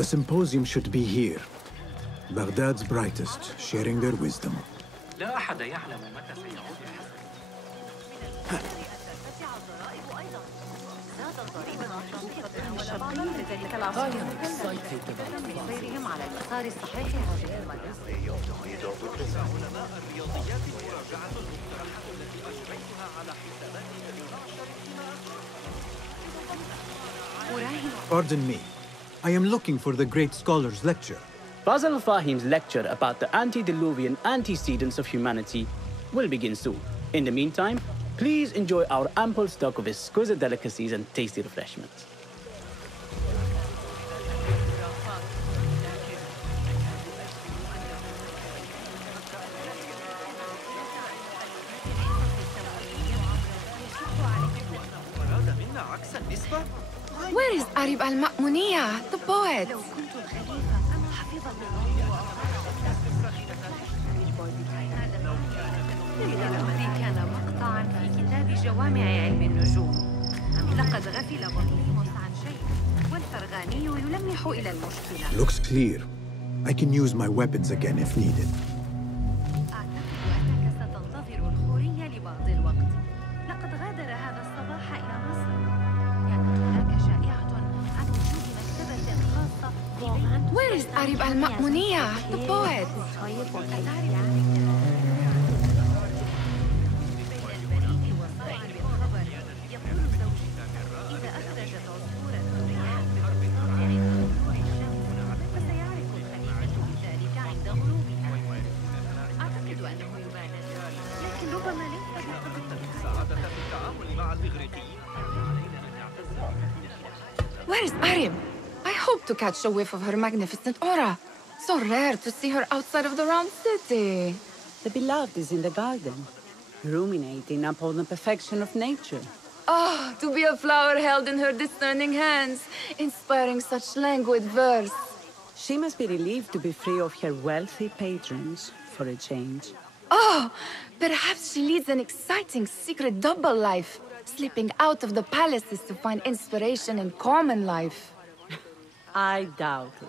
The Smposium should be here. Baghdad's brightest, sharing their wisdom. لا أحد يعلم متى سيعود. سيرهم على المسار الصحيح هذه المدرسة. علماء الرياضيات مراجعة المقترحات التي أجريتها على حساباتي Pardon me. I am looking for the great scholar's lecture. Fazl Fahim's lecture about the antediluvian antecedents of humanity will begin soon. In the meantime, please enjoy our ample stock of exquisite delicacies and tasty refreshments. Where is Arib al-Ma'muniya, the poet? كان مقطعاً في كتاب جوامع علم النجوم. لقد غفل بطيموس عن شيء والفرغاني يلمح إلى المشكلة. Looks clear. I can use my weapons again if needed. أعتقد أنك ستنتظر الحورية لبعض الوقت. لقد غادر هذا الصباح إلى مصر. كانت هناك شائعة عن وجود مكتبة خاصة. Where is Arib al-Ma'muniya, the poet? Where is Arib? I hope to catch a whiff of her magnificent aura. So rare to see her outside of the round city. The beloved is in the garden, ruminating upon the perfection of nature. Oh, to be a flower held in her discerning hands, inspiring such languid verse. She must be relieved to be free of her wealthy patrons for a change. Oh, perhaps she leads an exciting secret double life, slipping out of the palaces to find inspiration in common life. I doubt it.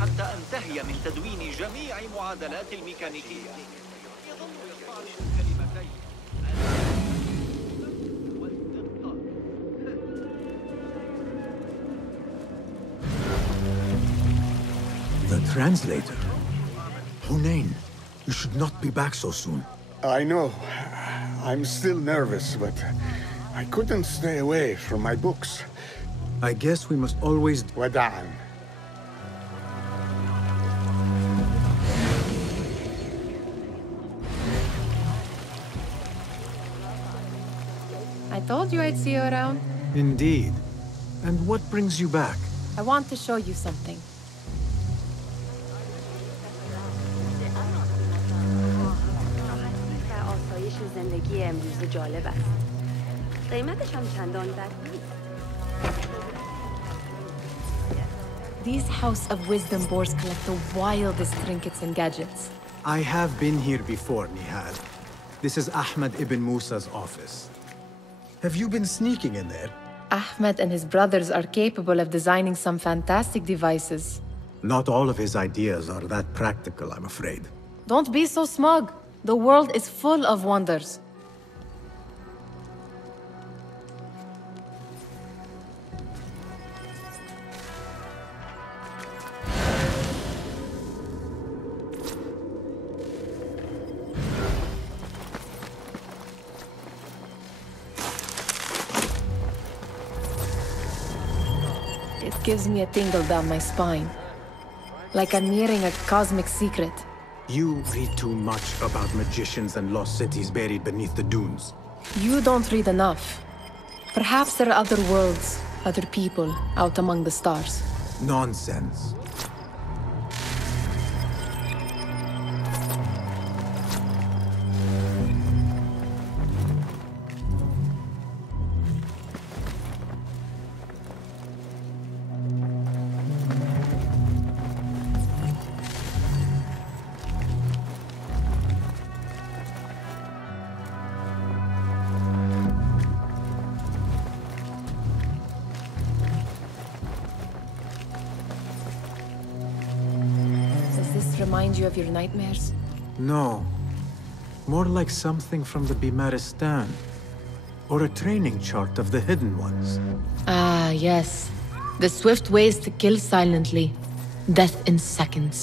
حتى أنتهي من تدوين جميع معادلات الميكانيكية. يظل يصطعد كلمتين The translator. Hunain, you should not be back so soon. I know. I'm still nervous, but I couldn't stay away from my books. I guess we must always... Wada'an. I told you I'd see you around. Indeed. And what brings you back? I want to show you something. زندگی امروز جالب است. قیمتش هم چندان بد نیست. These House of Wisdom boars collect the wildest trinkets and gadgets. I have been here before, Nihal. This is Ahmed ibn Musa's office. Have you been sneaking in there? Ahmed and his brothers are capable of designing some fantastic devices. Not all of his ideas are that practical, I'm afraid. Don't be so smug. The world is full of wonders. It gives me a tingle down my spine. Like I'm nearing a cosmic secret. You read too much about magicians and lost cities buried beneath the dunes. You don't read enough. Perhaps there are other worlds, other people, out among the stars. Nonsense. remind you of your nightmares? No. More like something from the Bimaristan. Or a training chart of the Hidden Ones. Ah, yes. The swift ways to kill silently. Death in seconds.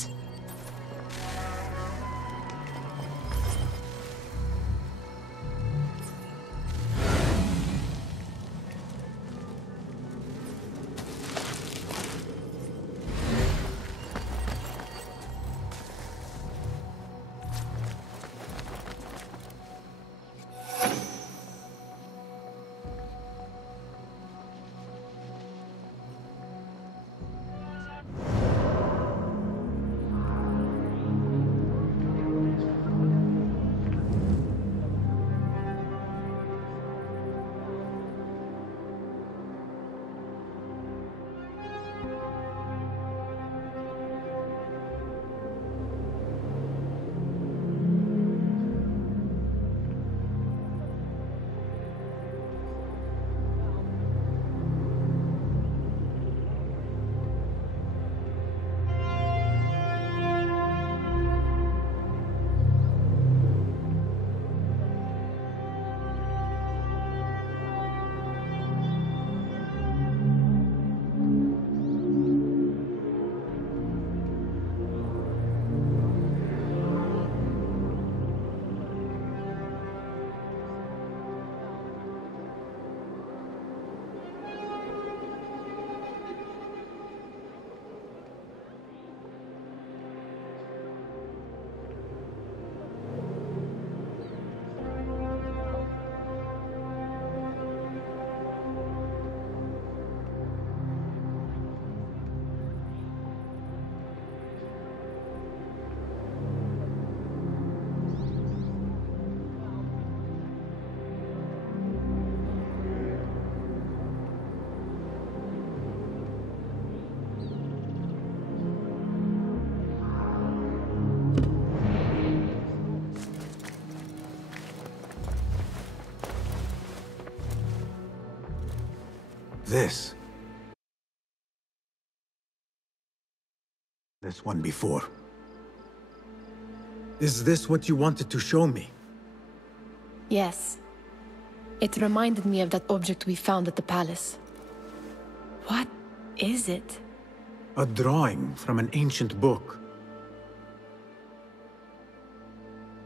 This one before. Is this what you wanted to show me? Yes. It reminded me of that object we found at the palace. What is it? A drawing from an ancient book.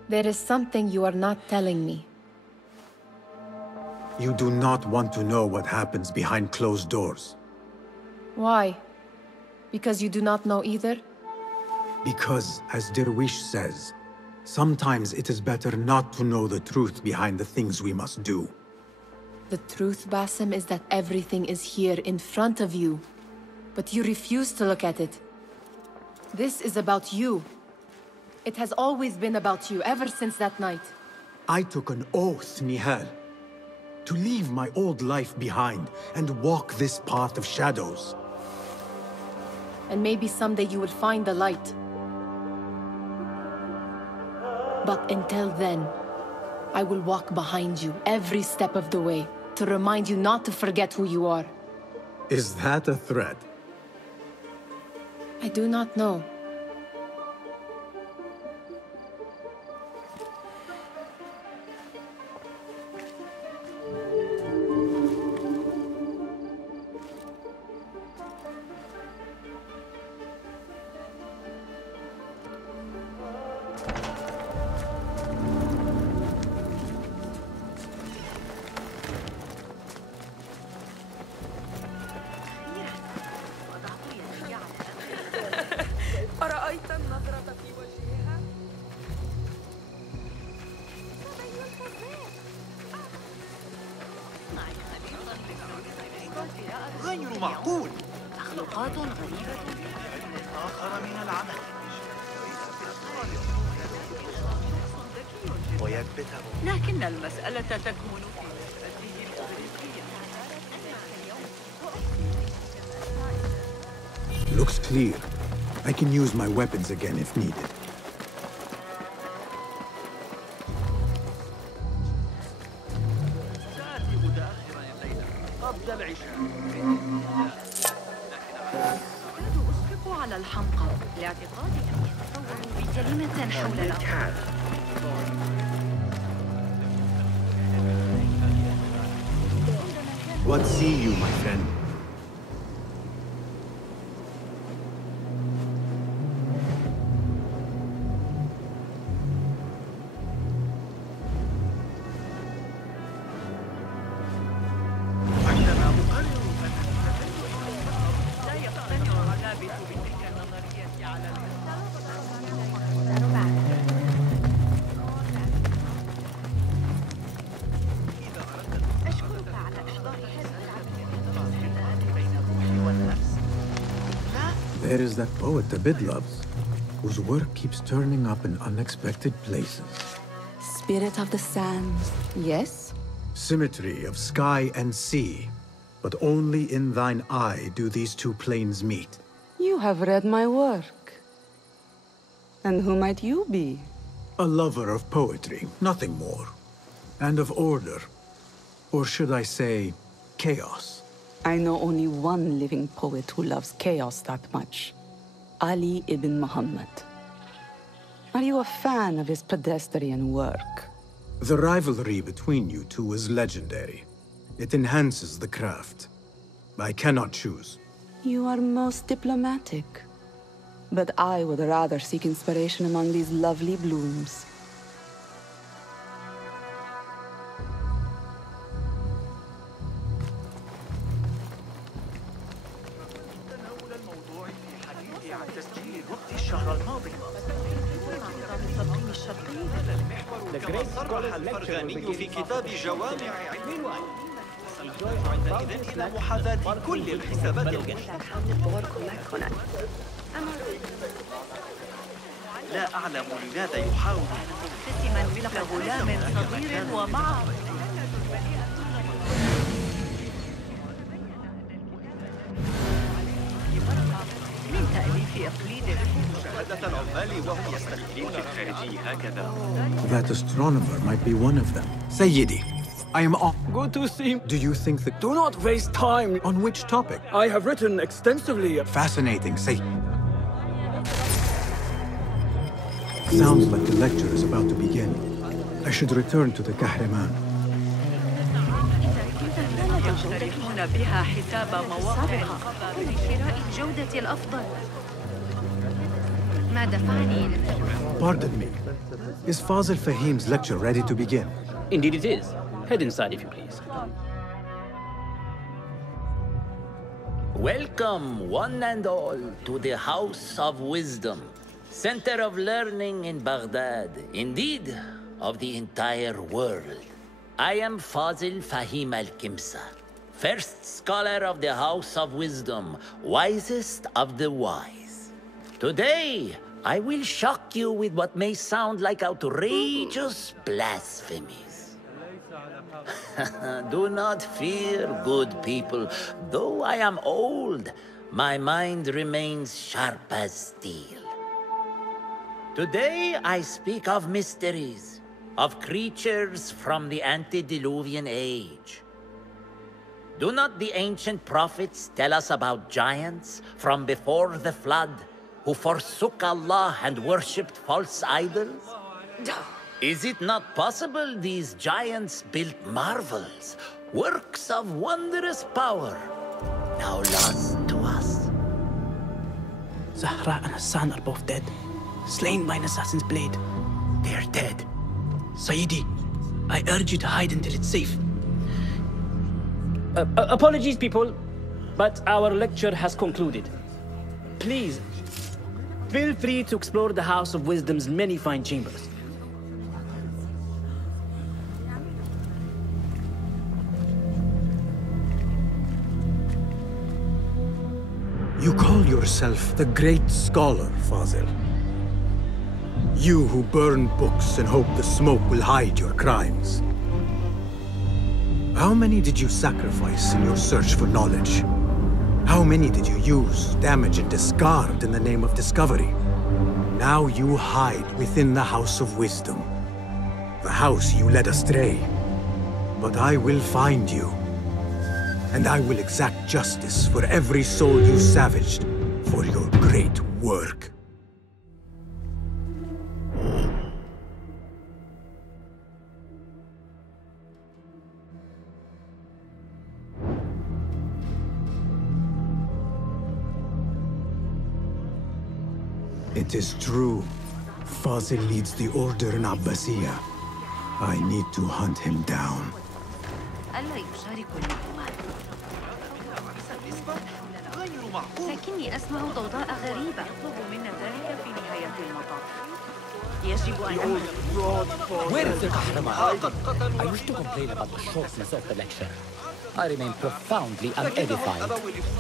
There is something you are not telling me. You do not want to know what happens behind closed doors. Why? Because you do not know either? Because, as Derwish says, sometimes it is better not to know the truth behind the things we must do. The truth, Basim, is that everything is here in front of you. But you refuse to look at it. This is about you. It has always been about you, ever since that night. I took an oath, Nihal, to leave my old life behind and walk this path of shadows. And maybe someday you will find the light. But until then, I will walk behind you every step of the way to remind you not to forget who you are. Is that a threat? I do not know. أرأيت النظرة في وجهها؟ غير معقول. مخلوقات غريبة آخر من العمل ويكبته، لكن المسألة تكمن في نسبته الإغريقية. Looks clear. I can use my weapons again if needed. سآتي متأخرا الليلة قبل العشاء. لكن أكاد أسبق على الحمقى لاعتقاد أن يتصوروا بكلمة حول الأرض. What see you, my friend? There is that poet the Bid loves, whose work keeps turning up in unexpected places. Spirit of the sands, yes? Symmetry of sky and sea, but only in thine eye do these two planes meet. You have read my work. And who might you be? A lover of poetry, nothing more. And of order. Or should I say, chaos. I know only one living poet who loves chaos that much. Ali ibn Muhammad. Are you a fan of his pedestrian work? The rivalry between you two is legendary. It enhances the craft. I cannot choose. You are most diplomatic. But I would rather seek inspiration among these lovely blooms. الفرغاني في كتاب جوامع علم عندئذ إلى محاذاة كل الحسابات لا أعلم لماذا يحاول مبتسما مثل غلام صغير ومعه من تأليف إقليد مشاهدة العمال وهم يستخدمون الخارجي هكذا. That astronomer might be one of them. Sayyidi, I am on. Good to see you. Do you think that... Do not waste time. On which topic? I have written extensively. Fascinating, say. Sounds like the lecture is about to begin. I should return to the Kahraman. يقترحون بها حساب مواقع لشراء الجودة الأفضل. ما دفعني للتجربة. Pardon me. Is Fazil Fahim's lecture ready to begin? Indeed it is. Head inside if you please. Welcome, one and all, to the House of Wisdom, center of learning in Baghdad, indeed, of the entire world. I am Fazil Fahim al-Kimsa, first scholar of the House of Wisdom, wisest of the wise. Today, I will shock you with what may sound like outrageous blasphemies. Do not fear, good people. Though I am old, my mind remains sharp as steel. Today, I speak of mysteries, of creatures from the antediluvian age. Do not the ancient prophets tell us about giants from before the flood who forsook Allah and worshipped false idols? Is it not possible these giants built marvels, works of wondrous power, now lost to us? Zahra and Hassan are both dead, slain by an assassin's blade. They are dead. Sayyidi, I urge you to hide until it's safe. Apologies, people, but our lecture has concluded. Please, feel free to explore the House of Wisdom's many fine chambers. You call yourself the great scholar, Fazil. You who burn books and hope the smoke will hide your crimes. How many did you sacrifice in your search for knowledge? How many did you use, damage, and discard in the name of discovery? Now you hide within the House of Wisdom. The house you led astray. But I will find you. And I will exact justice for every soul you savaged, for your great work. It is true. Fazil leads the order in Abbasiyya. I need to hunt him down. ألا يشارك المهمات. لكني أسمع ضوضاء غريبة. أطلب منا ذلك في نهاية المطاف. يجب أن Where is the Kahraman? I wish to complain about the shortness of the lecture. I remain profoundly unedified.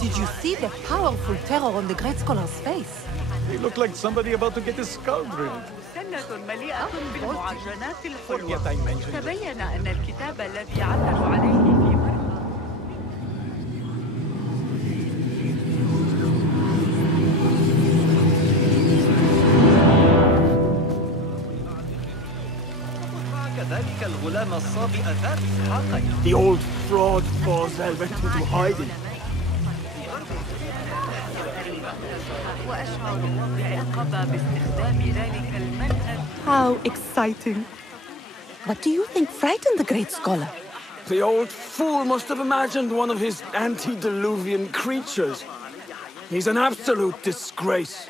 Did you see the powerful terror on the great scholar's face? He looked like somebody about to get his skull drilled. سنة مليئة بالمعجنات الحلوة. تبين أن الكتاب الذي عثروا عليه في ورقة. كذلك الغلام الصابئ ذات إسحاق. The old fraud Fazil went into hiding. وأشعر بالعقبة باستخدام ذلك المنهج. How exciting. What do you think frightened the great scholar? The old fool must have imagined one of his antediluvian creatures. He's an absolute disgrace.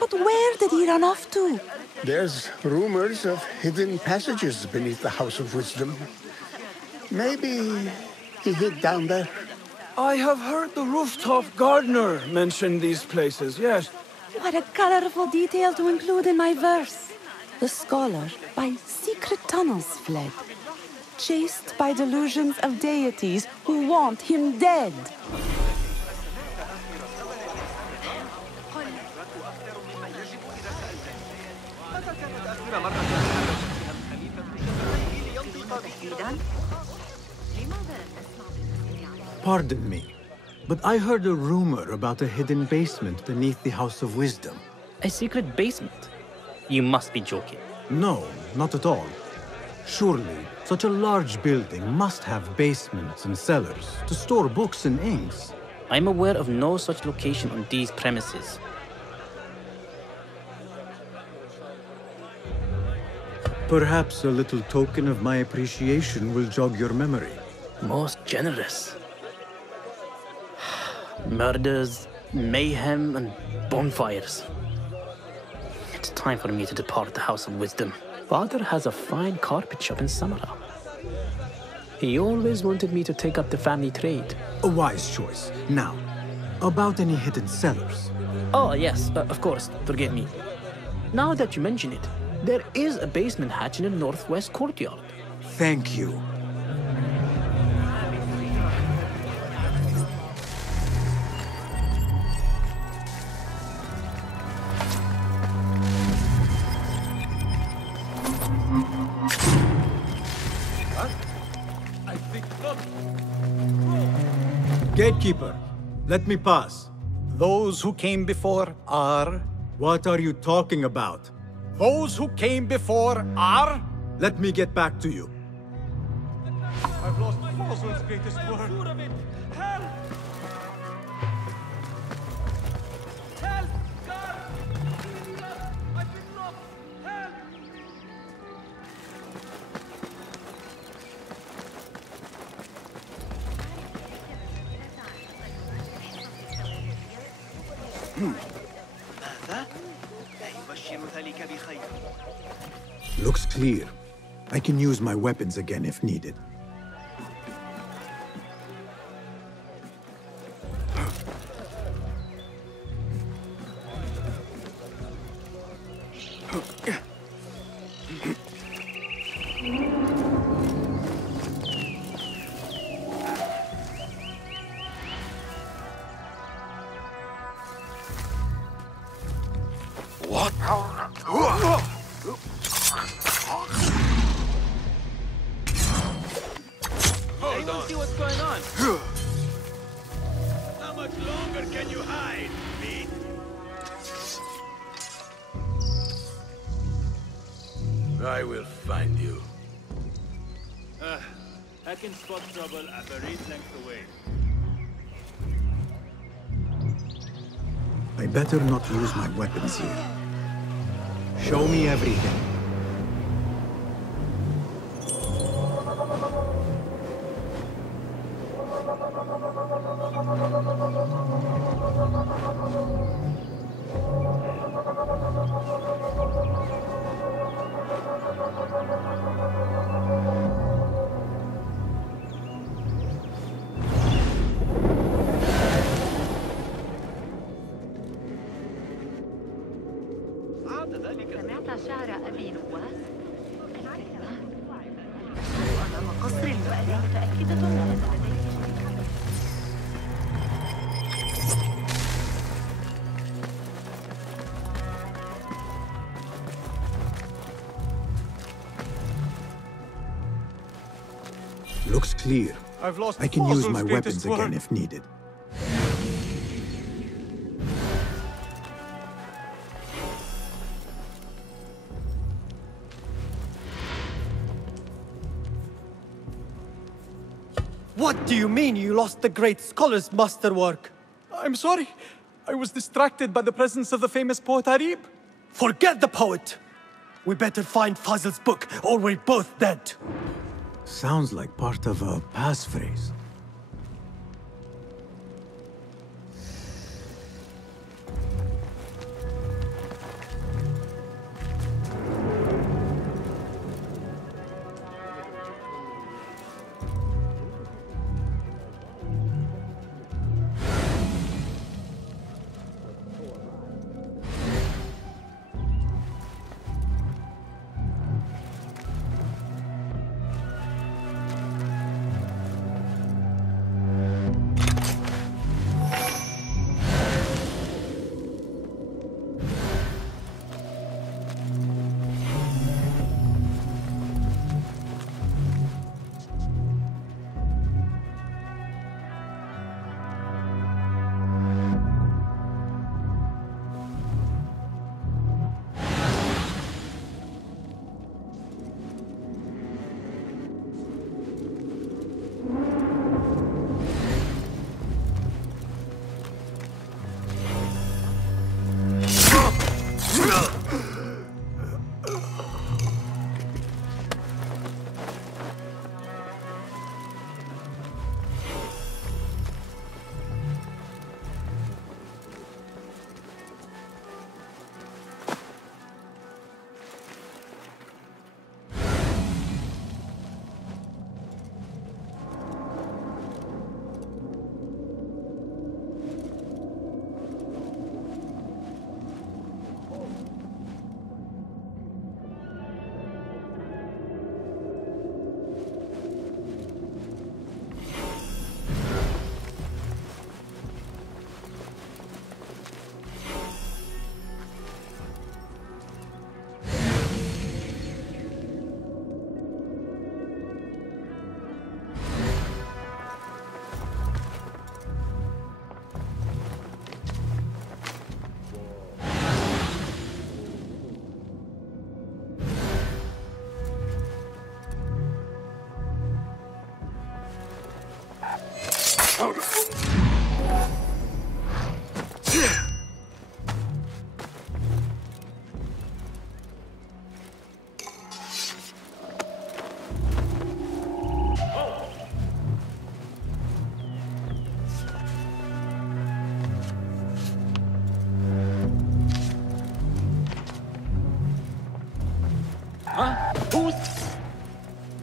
But where did he run off to? There's rumors of hidden passages beneath the House of Wisdom. Maybe he hid down there. I have heard the rooftop gardener mention these places, yes. What a colorful detail to include in my verse. The scholar by secret tunnels fled, chased by delusions of deities who want him dead. Pardon me, but I heard a rumor about a hidden basement beneath the House of Wisdom. A secret basement? You must be joking. No, not at all. Surely, such a large building must have basements and cellars to store books and inks. I'm aware of no such location on these premises. Perhaps a little token of my appreciation will jog your memory. Most generous. Murders, mayhem, and bonfires. It's time for me to depart the House of Wisdom. Father has a fine carpet shop in Samara. He always wanted me to take up the family trade. A wise choice. Now, about any hidden cellars? Oh, yes, of course, forgive me. Now that you mention it, there is a basement hatch in the northwest courtyard. Thank you. Gatekeeper, let me pass. Those who came before are... What are you talking about? Those who came before are... Let me get back to you. I've lost Fazil's greatest word. Help! Help! Guard! I've been lost! Help! ماذا؟ لا يبشر ذلك بخير. Looks clear. I can use my weapons again if needed. What? Anyone see what's going on? How much longer can you hide, me? I will find you. I can spot trouble a buried length away. I better not use my weapons here. Show me everything. سمعت شعر أبي نواس؟ الكلمات أمام قصر الملك متأكدة أن لديه Looks clear. I can use my weapons again if needed. What do you mean you lost the great scholar's masterwork? I'm sorry. I was distracted by the presence of the famous poet Arib. Forget the poet! We better find Fazl's book, or we're both dead. Sounds like part of a passphrase.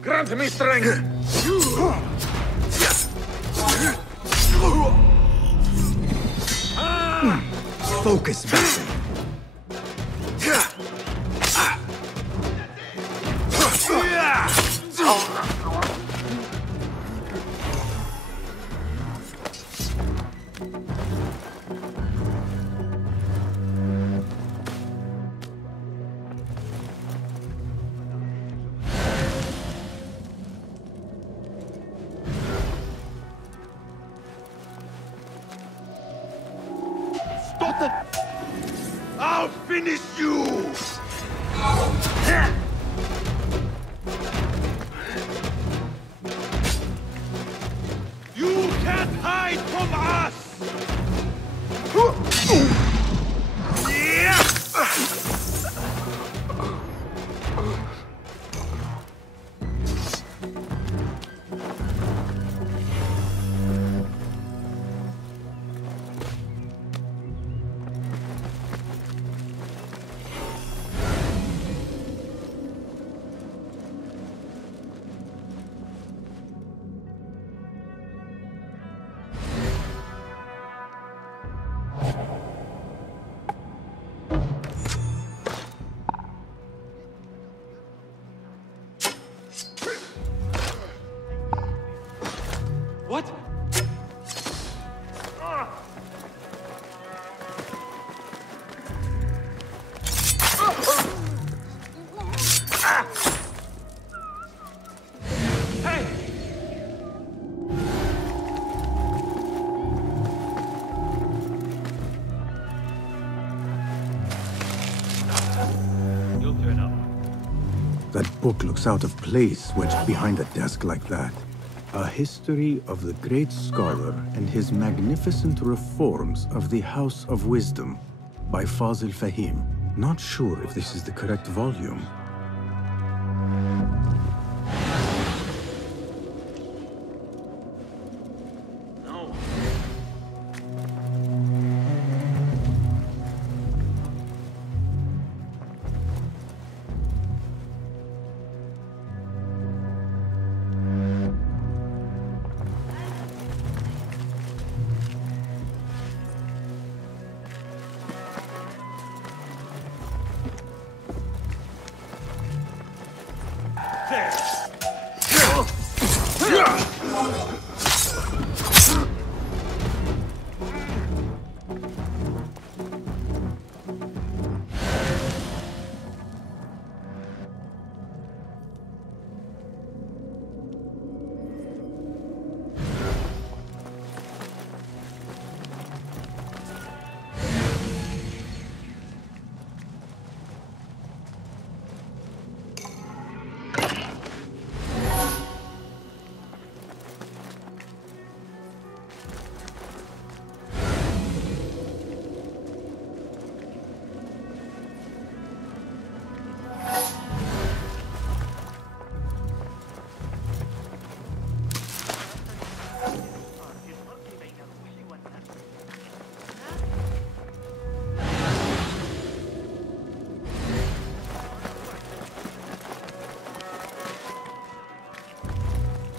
Grant me strength! Focus, Basim. I'll finish you! You can't hide from us! What? That book looks out of place wedged behind a desk like that. A history of the great scholar and his magnificent reforms of the House of Wisdom by Fazil Fahim. Not sure if this is the correct volume.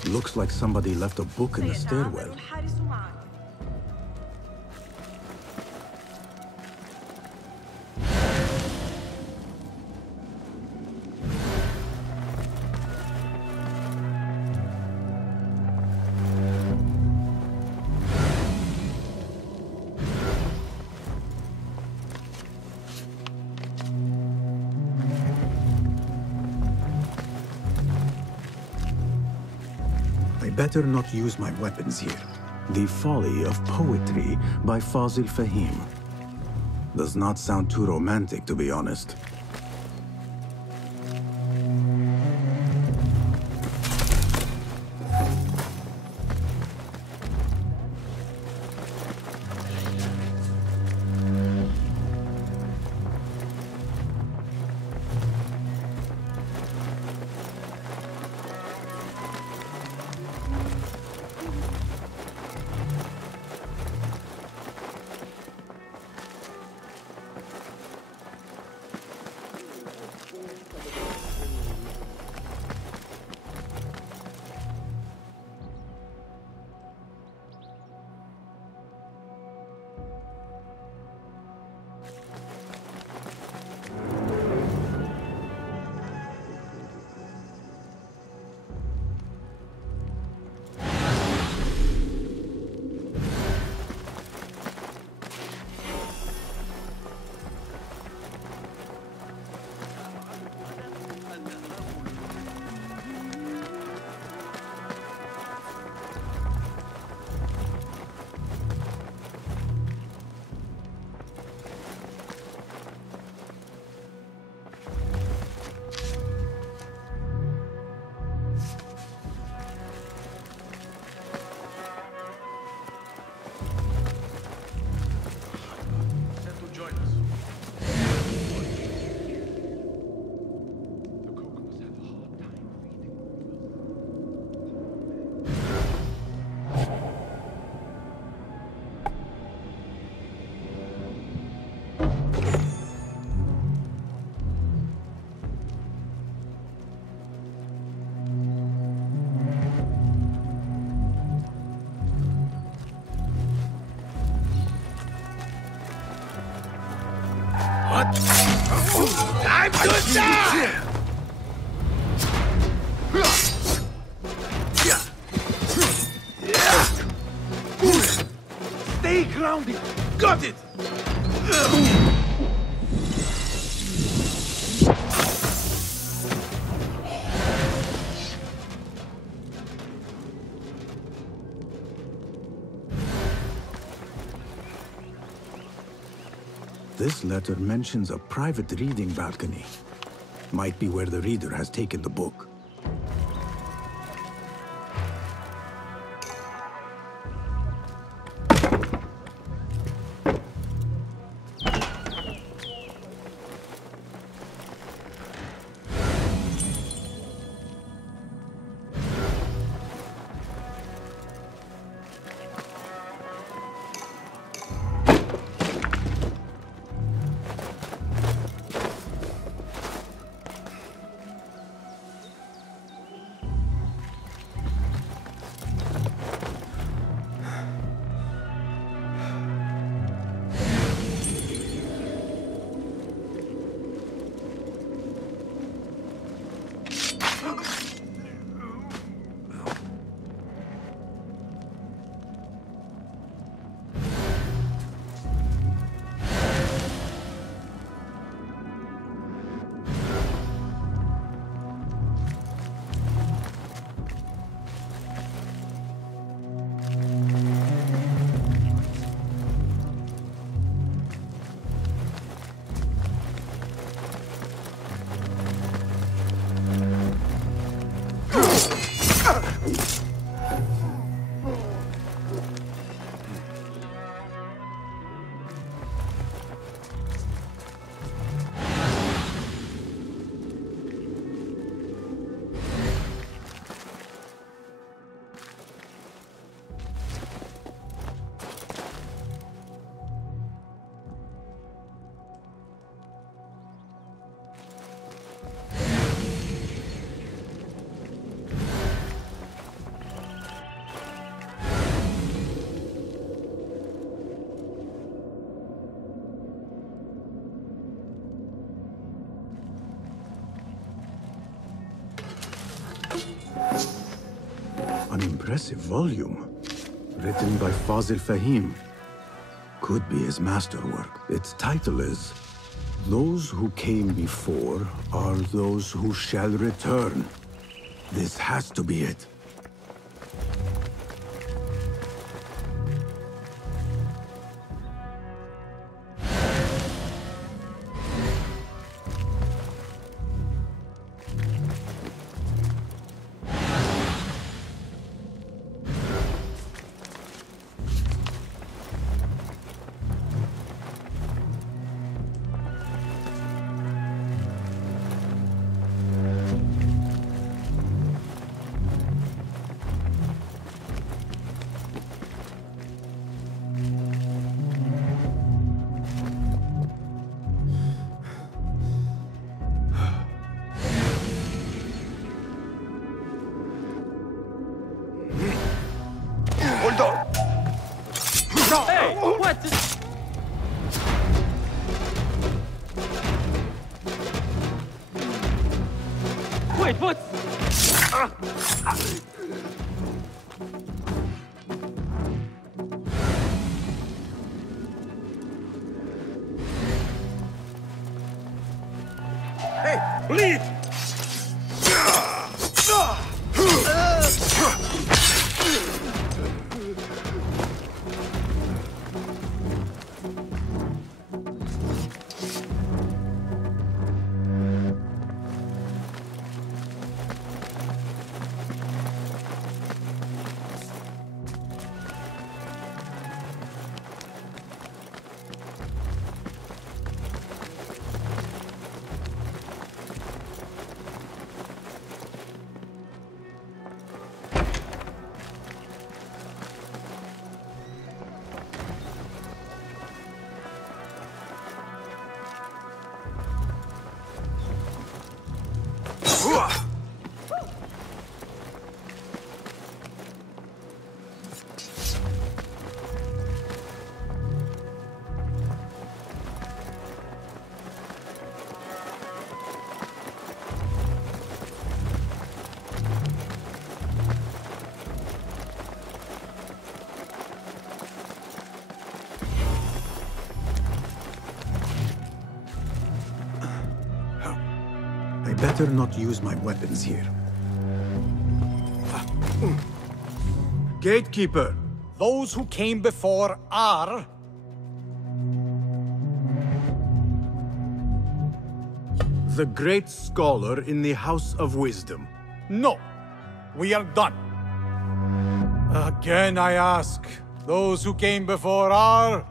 Looks like somebody left a book in the stairwell. Better not use my weapons here. The Folly of Poetry by Fazil Fahim. Does not sound too romantic, to be honest. Time to die! Yeah. Stay grounded! Got it! This letter mentions a private reading balcony. Might be where the reader has taken the book. An impressive volume, written by Fazil Fahim. Could be his masterwork. Its title is, "Those who came before are those who shall return." This has to be it. better not use my weapons here. Gatekeeper! Those who came before are... The great scholar in the House of Wisdom. No. We are done. Again I ask, those who came before are...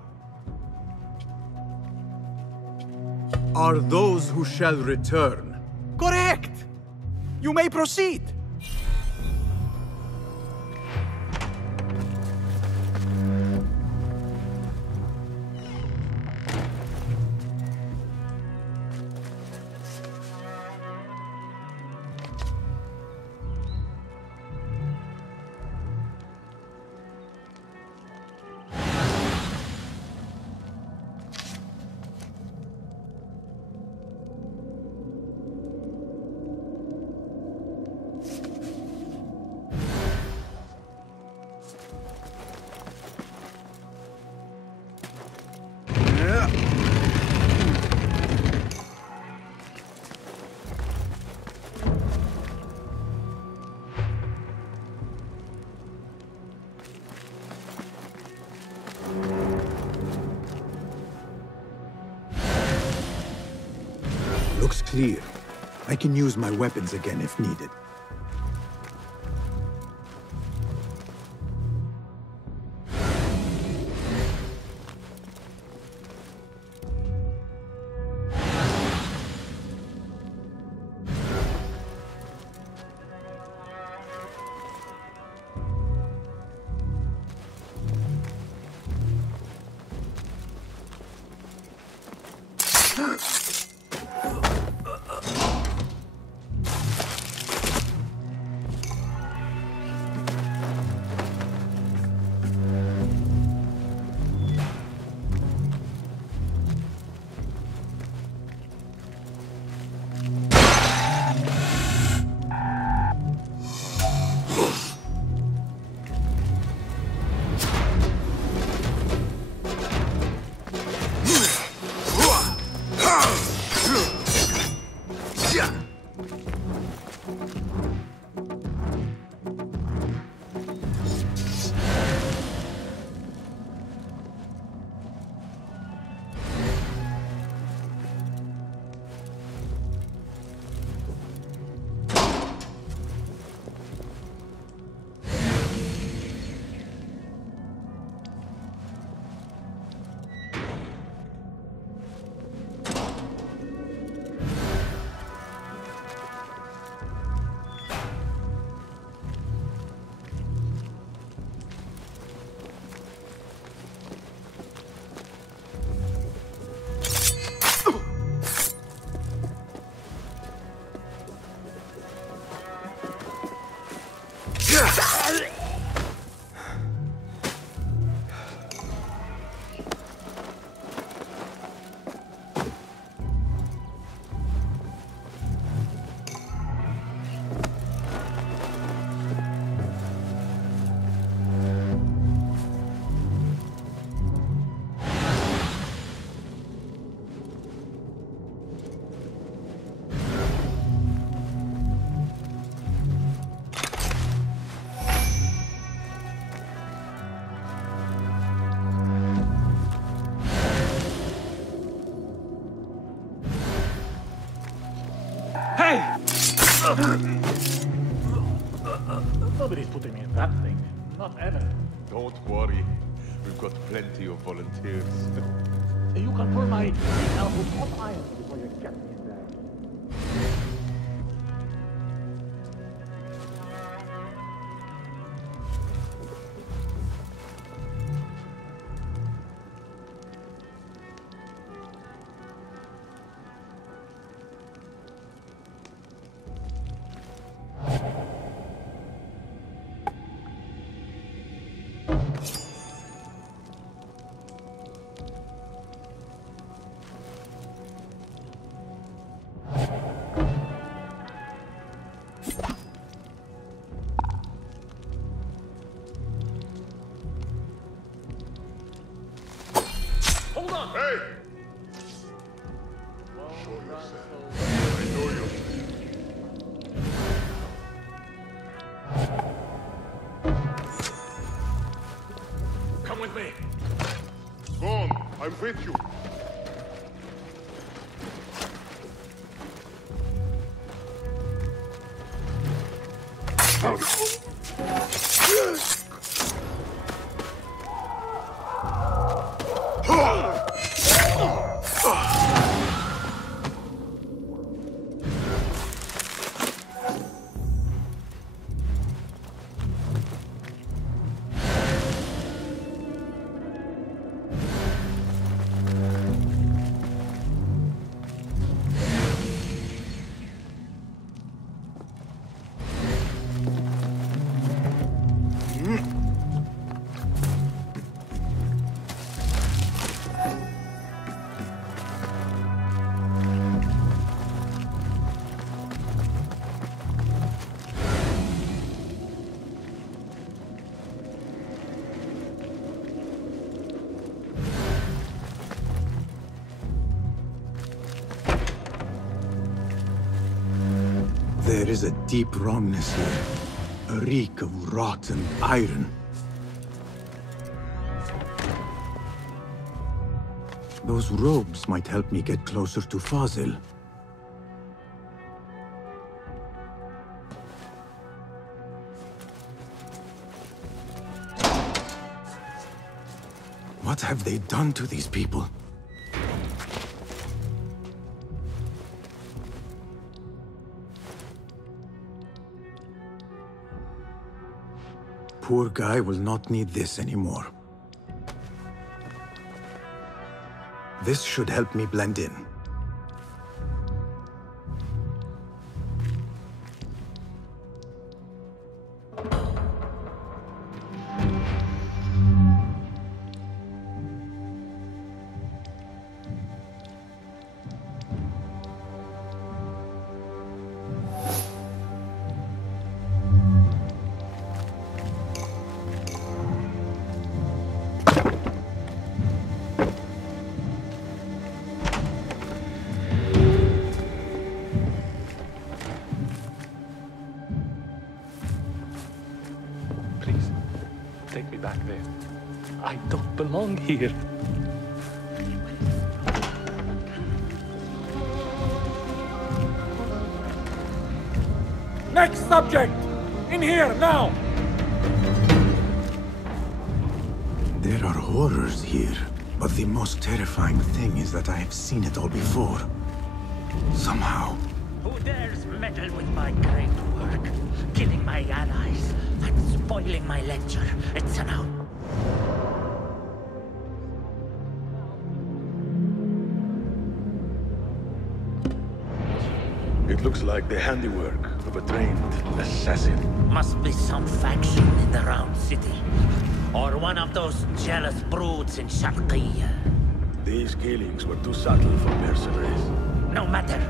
Are those who shall return. Correct! You may proceed. Looks clear. I can use my weapons again if needed. Nobody's putting me in that thing. Not ever. Don't worry. We've got plenty of volunteers. You can pull my out with hot iron before you get me in there. Show yourself. I know you. Come with me. Go on, I'm with you. There is a deep wrongness here. A reek of rotten iron. Those robes might help me get closer to Fazil. What have they done to these people? Poor guy will not need this anymore. This should help me blend in. Take me back there. I don't belong here. Next subject! In here, now! There are horrors here, but the most terrifying thing is that I have seen it all before. Somehow. Who dares meddle with my great work? Killing my allies and spoiling my lecture. It's an out. It looks like the handiwork of a trained assassin. Must be some faction in the Round City. Or one of those jealous broods in Sharqiyya. These killings were too subtle for mercenaries. No matter.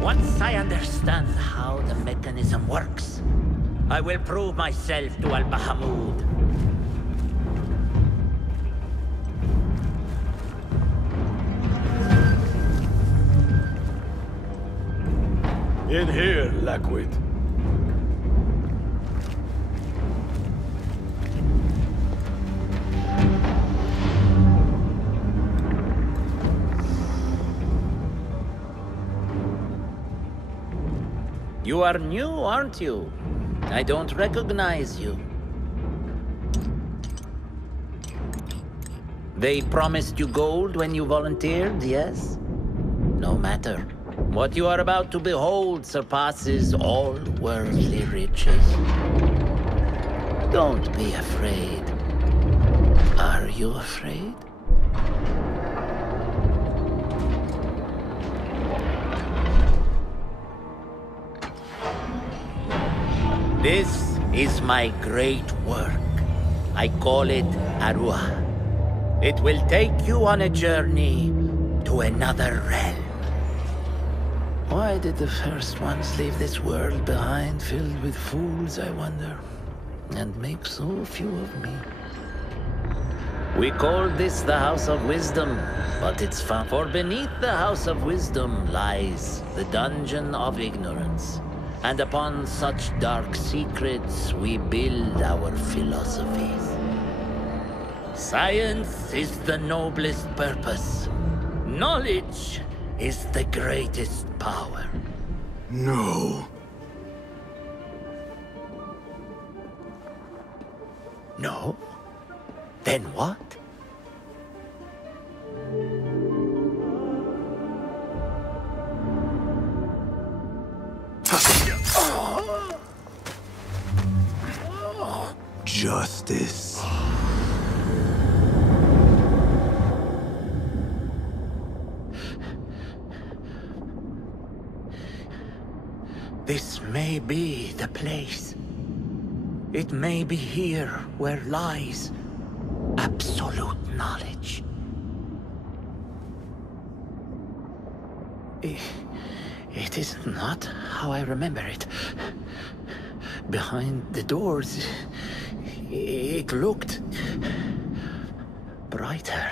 Once I understand how the mechanism works, I will prove myself to Al-Bahamud. In here, Lackwit. You are new, aren't you? I don't recognize you. They promised you gold when you volunteered, yes? No matter. What you are about to behold surpasses all worldly riches. Don't be afraid. Are you afraid? This is my great work. I call it Arwah. It will take you on a journey to another realm. Why did the first ones leave this world behind, filled with fools, I wonder, and make so few of me? We called this the House of Wisdom, but it's found. For beneath the House of Wisdom lies the Dungeon of Ignorance. And upon such dark secrets, we build our philosophies. Science is the noblest purpose. Knowledge is the greatest power. No. No? Then what? Justice. This may be the place. It may be here where lies absolute knowledge. It is not how I remember it. Behind the doors, it looked brighter.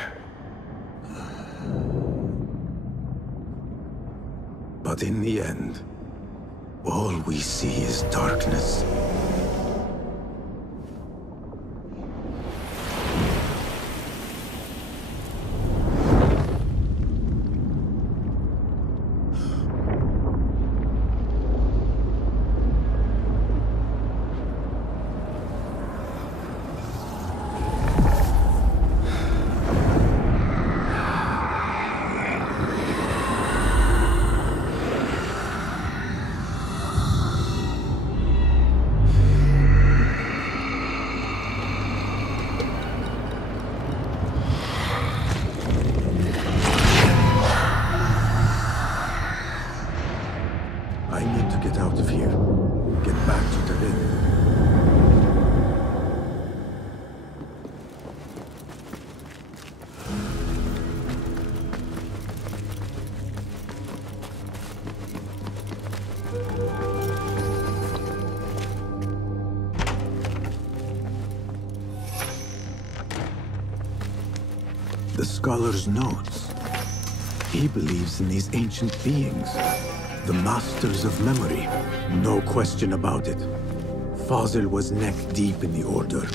But in the end, all we see is darkness. The scholar's notes. He believes in these ancient beings, the masters of memory. No question about it. Fazil was neck deep in the Order.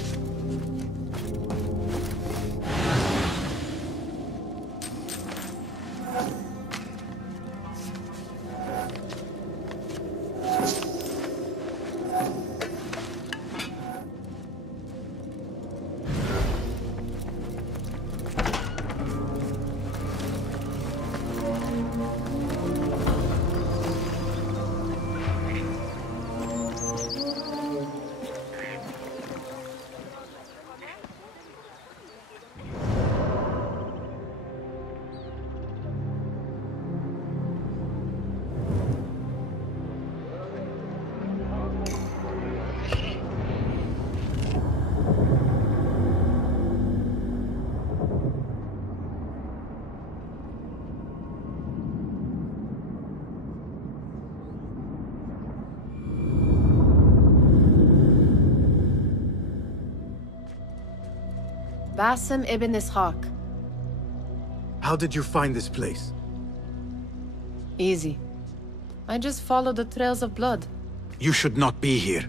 Basim ibn Ishaq. How did you find this place? Easy. I just followed the trails of blood. You should not be here.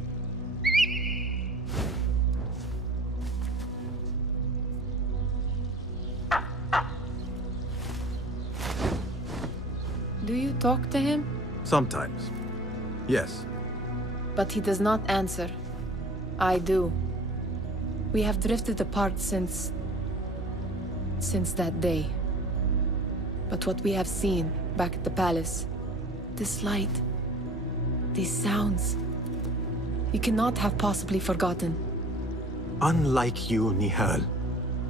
Do you talk to him? Sometimes. Yes. But he does not answer. I do. We have drifted apart since that day. But what we have seen back at the palace, this light, these sounds, you cannot have possibly forgotten. Unlike you, Nihal,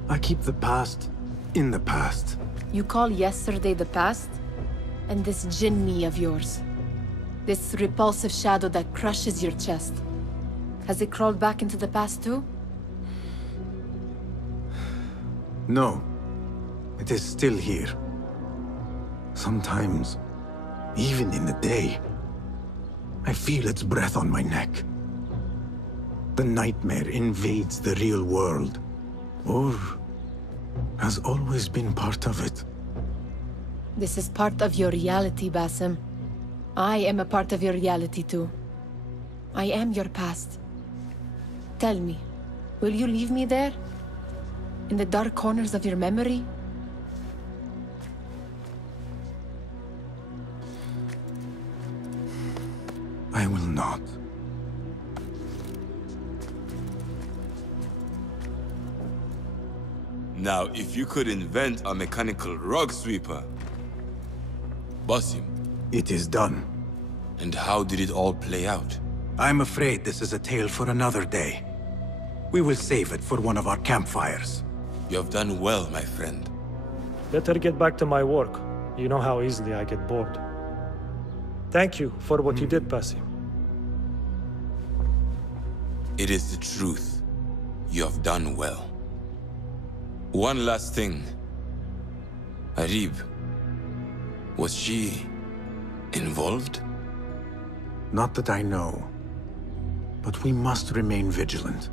I keep the past in the past. You call yesterday the past? And this jinni of yours, this repulsive shadow that crushes your chest, has it crawled back into the past too? No. It is still here. Sometimes, even in the day, I feel its breath on my neck. The nightmare invades the real world, or has always been part of it. This is part of your reality, Basim. I am a part of your reality too. I am your past. Tell me, will you leave me there? In the dark corners of your memory? I will not. Now, if you could invent a mechanical rug sweeper... Basim. It is done. And how did it all play out? I'm afraid this is a tale for another day. We will save it for one of our campfires. You have done well, my friend. Better get back to my work. You know how easily I get bored. Thank you for what you did, Basim. It is the truth. You have done well. One last thing. Arib. Was she... involved? Not that I know. But we must remain vigilant.